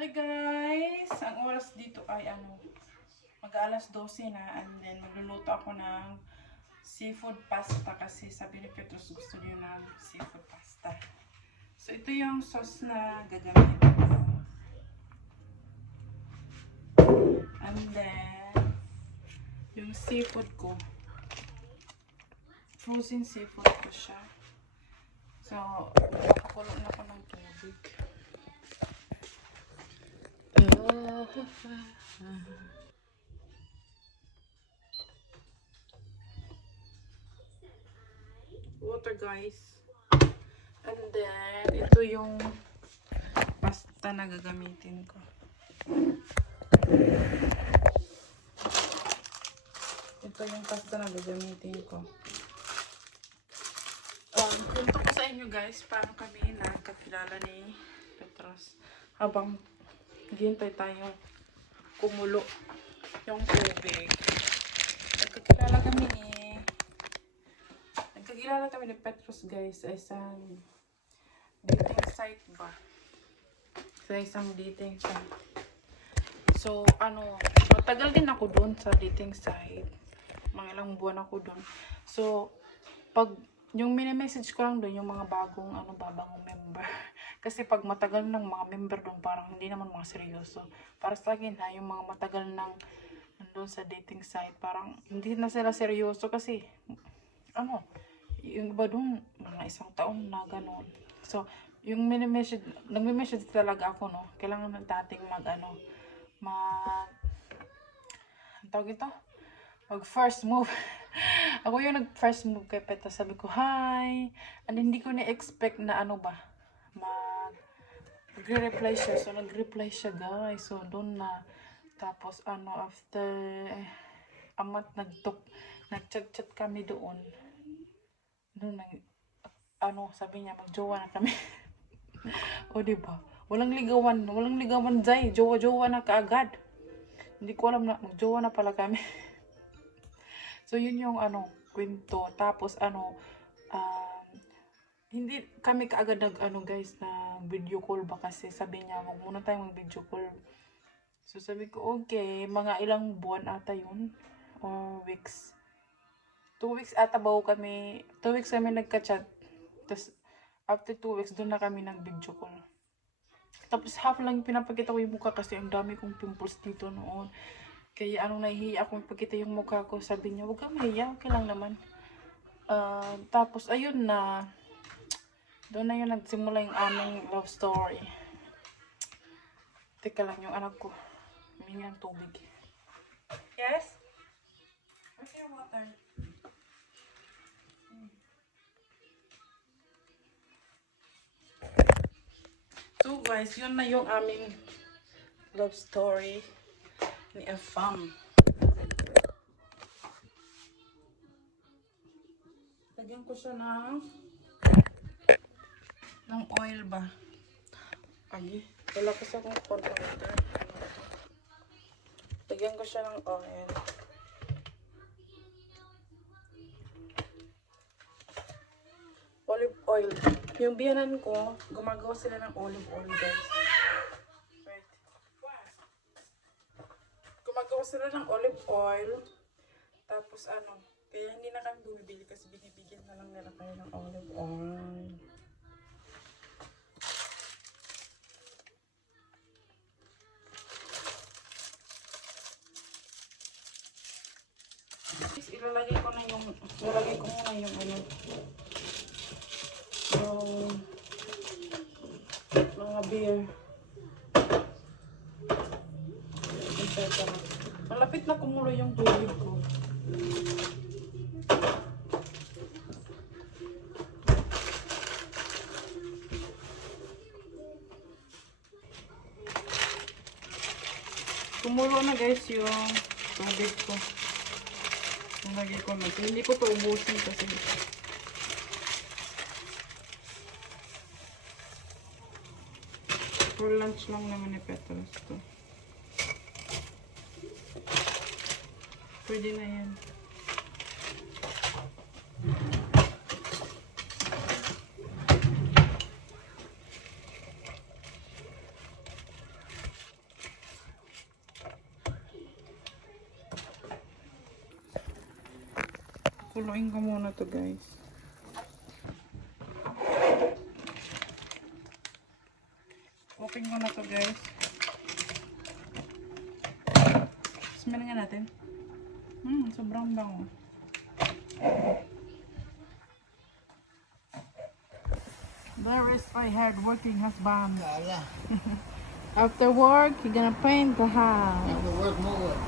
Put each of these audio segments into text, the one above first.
Hi guys! Ang oras dito ay mag-alas 12 na, and then magluluto ako ng seafood pasta kasi sabi ni Petrus gusto niyo ng seafood pasta. So ito yung sauce na gagamitin ko. And then yung seafood ko, frozen seafood ko siya. So papakulo na ko ng tubig. Water guys. And then ito yung pasta na gagamitin ko. Ito yung pasta na gagamitin ko. Kwento ko sa inyo guys paano kami nagkakilala ni Petros habang hintay tayo kumulo yung tubig. Nagkakilala kami ni Petros guys sa isang dating site ba? Sa isang dating site. So, matagal din ako doon sa dating site. Mga ilang buwan ako doon. So, pag yung mini-message ko lang doon yung mga bagong member. Kasi pag matagal ng mga member doon, parang hindi naman mga seryoso. Para sa akin yung mga matagal ng nandun sa dating site, parang hindi na sila seryoso kasi yung iba doon, mga isang taon na gano'n. So, yung nagme-message talaga ako, no? Kailangan ng dating tawag ito? Mag first move. Ako yung nag first move kay Petra. Sabi ko, hi! And hindi ko na-expect na mag-reply siya. So, nag-reply siya, guys. So, doon na. Tapos, after a month, nag-chat-chat kami doon. Doon, sabi niya, mag-jowa na kami. O, diba? Walang ligawan, Zay. Jowa-jowa na kaagad. Hindi ko alam na, mag-jowa na pala kami. So, yun yung, kwento. Tapos, hindi kami kaagad guys, na video call ba kasi sabi niya, wag muna tayong mag-video call. So, sabi ko, okay, mga ilang buwan ata yun, or weeks. 2 weeks ata bago kami, 2 weeks kami nagka-chat. Tapos, after 2 weeks, doon na kami nag-video call. Tapos, half lang pinapakita ko yung mukha kasi ang dami kong pimples dito noon. Kaya, nahihiya akong ipakita yung mukha ko. Sabi niya, huwag kang mahiya, okay lang naman. Tapos, ayun na. Doon na yun nagsimula yung aming love story. Teka lang, yung anak ko. Humingi ng tubig. Yes? Where's your water? So guys, yun na yung aming love story ni Afam. Lagyan ko siya ng oil ba? Ay, wala kasi akong controller. Lagyan ko siya ng oil. Olive oil. Yung biyanan ko, gumagawa sila ng olive oil, guys. Right. Gumagawa sila ng olive oil. Tapos kaya hindi na kami bumibili kasi binibigyan na lang nila kayo ng olive oil. Ilalagay ko muna yung mga beer. Malapit na kumulo yung tubig ko. Kumulo na guys yung tubig ko. Nalagay ko na. Hindi ko to ubusin kasi for lunch lang naman ni Petros to. Pwede na yan. Pakuluin ko muna to guys. Open ko na to guys. Smell nga natin. Sobrang bango. There is my hard-working husband. Yeah. After work, you're gonna paint the house. After work, more work.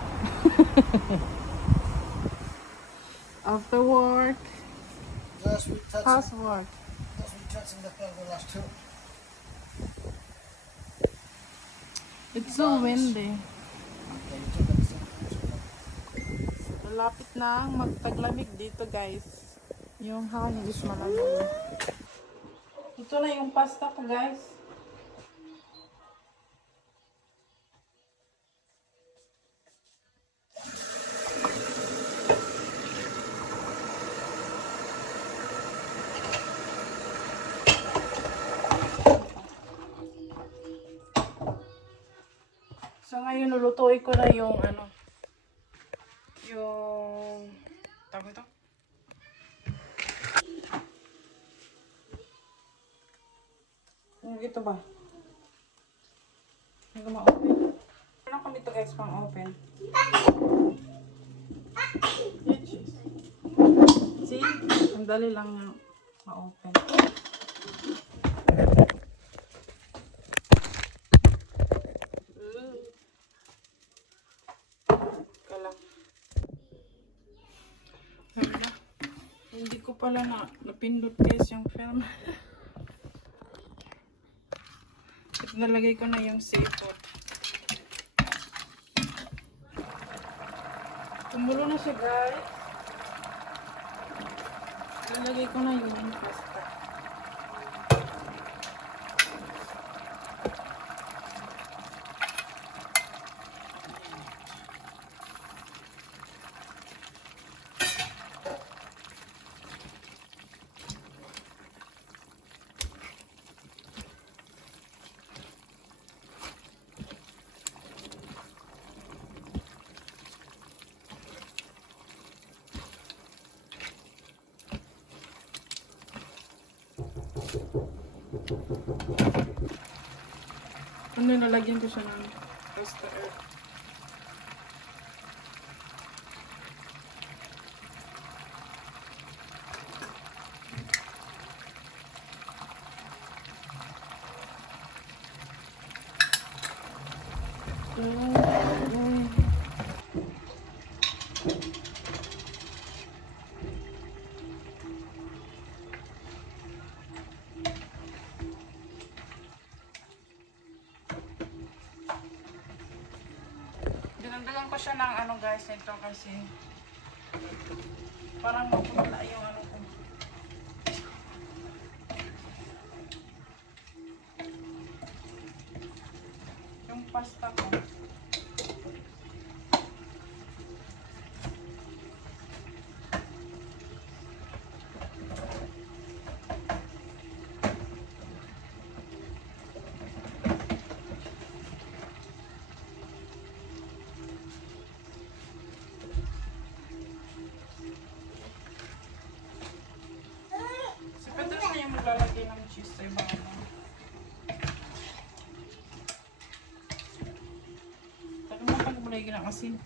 After work, Last week, housework. touching the last two. It's so windy. Okay, you took it. Malapit na magtaglamig dito guys. Yung hangin is malamig. Ito na yung pasta ko guys. So ngayon lulutuin ko na yung ano, yung tawag ito? Yung ito ba? Hindi ko ma-open. Ano ko nito guys pang open? See? Ang dali lang yung ma-open. Hindi ko pala napindot guys yung film. At nalagay ko na yung seafood. Tumulo na siya guys. Nalagay ko na yung pasta. Ano, lalagyan ko siya ng pasta earth. Dinagdagan ko siya ng ano guys nito kasi parang mapula yung ano ko. Yung pasta ko. Maglalagay ng cheese sa ibang ano. Tapos mo pag mulay ng asin.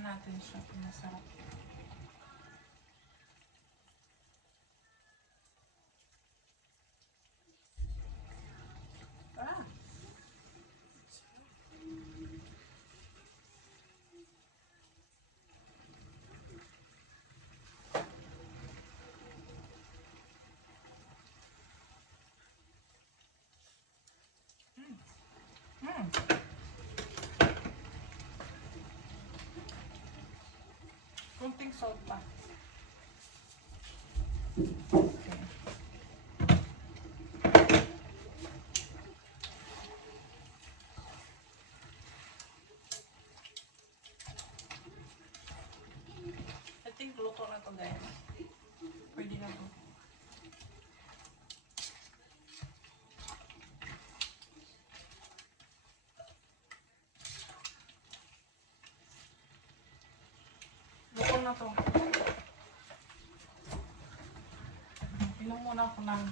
Natin siya kung masarap. Kunting salt pa. Okay. to guys. Pwede na to. Lukol na to. Inom muna ako ng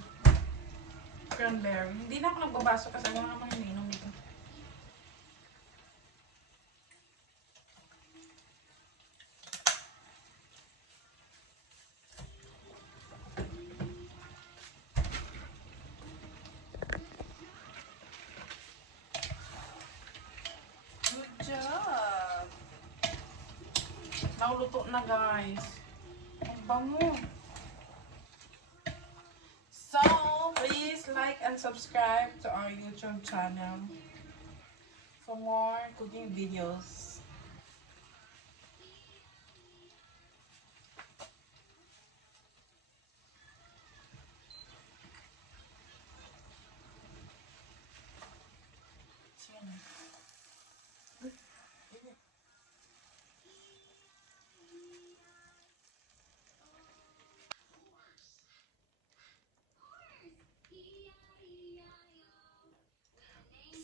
cranberry. Hindi na ako nagbabaso kasi ako naman ininom nito. Good job! Nauluto na guys. Ang bango. So, please like and subscribe to our YouTube channel for more cooking videos.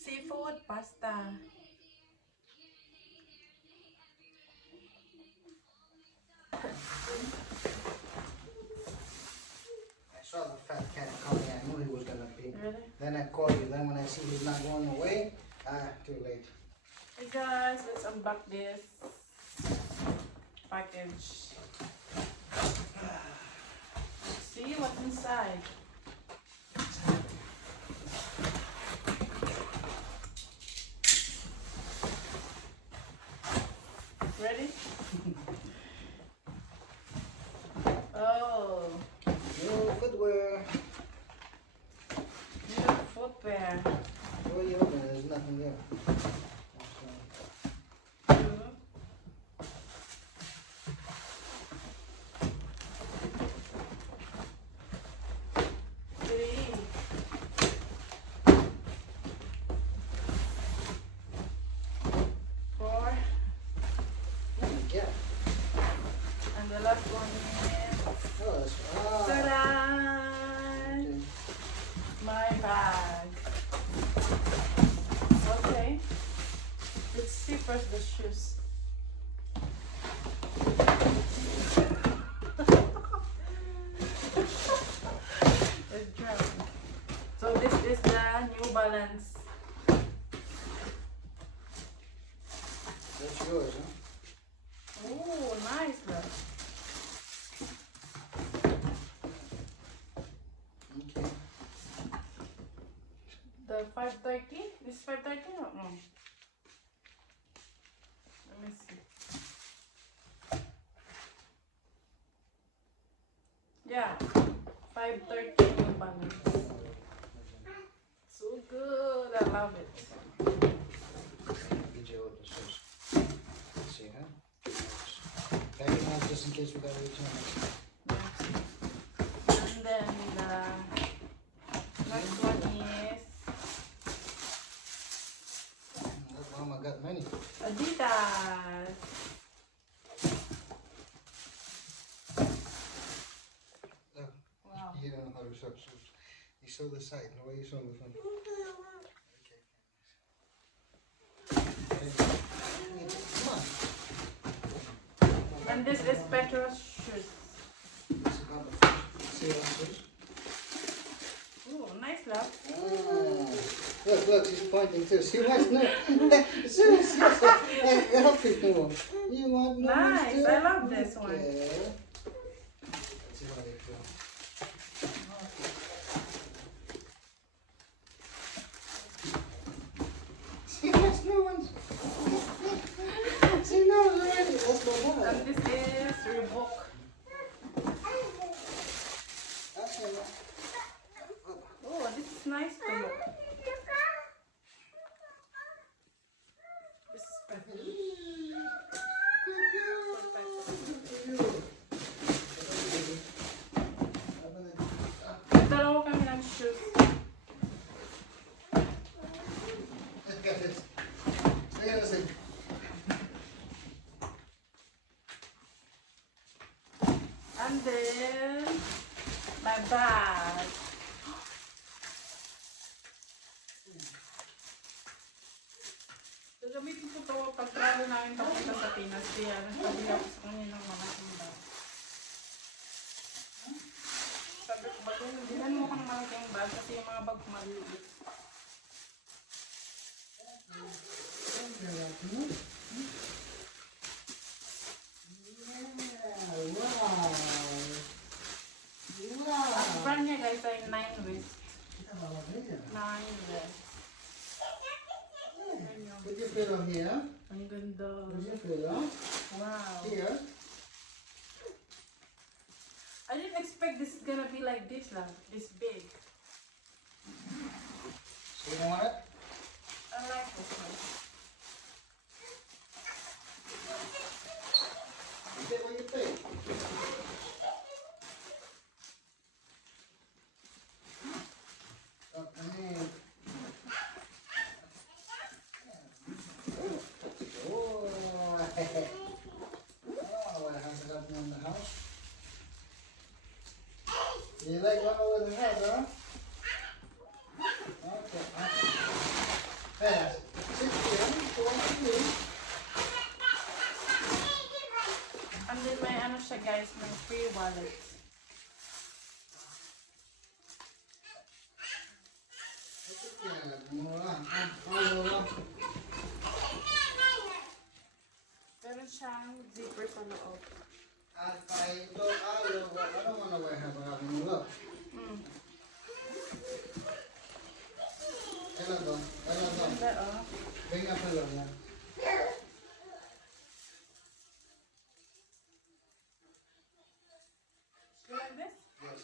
Seafood pasta. I saw the fat cat coming. I knew he was gonna be. Really? Then I called you. Then when I see he's not going away, too late. Hey guys, let's unbox this package. See what's inside. Ready? Oh, New footwear. new footwear. Oh, you open it. There's nothing there. Three. Four. Yeah. And the last one is Oh, that's ta-da! okay. My bag. Okay. Let's see first the shoes. Let's try. So this is the New Balance. That's yours, huh? Oh, nice love. Okay. The 530? This 530? No. Let me see. Yeah, 530 New Balance. So good, I love it. Get you the shoes. Let's see, huh? Back it up just in case we gotta return it. And then the next one is Look, Mom, I got many. Adidas. Look, Wow. you don't know how to sew shoes. You sew the side, the way you sew the front. Okay. Come on. And this is Petra's shoes. This is about the first. See how it is? Ooh, nice love. Look, he's pointing too. See what's no? Seriously, help it no. You want no? Nice, I love this one. Yeah. Let's see how they feel. See what's no ones? See no already. That's my bad. And this is Reebok. Okay. Oh, this is nice to look. This is Petra. Good girl. Good girl. And then, my bag. Gagamitin ko to pag travel namin papunta sa Pinas. Kaya nagsabi ako sa kanya ng mga handa. Sabi ko, bilhan mo kang malaking bag kasi yung mga bag ko maliit. Ang brand niya guys ay 9 West. 9 West. Put your pillow here. Ang ganda. Put your pillow Wow. here. I didn't expect this is gonna be like this lang. This big. So you don't want it? I like this one. You say what you think. Oh, come in. Oh, what has it up in the house? You like one over the house, huh? Okay. Fast. Sit here. Go on to you. And then may ano siya guys, may free wallet. Meron siyang zipper sa loob. At I don't want to wear her having look. Hello, Don. Hello, Don. Ganda oh. Bring up hello, yeah. You like this? Yes.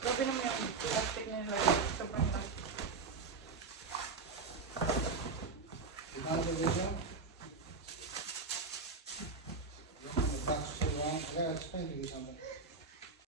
Grabe naman yung plastic nila. Sobrang light. You want the video? The box too long. I gotta explain to you something.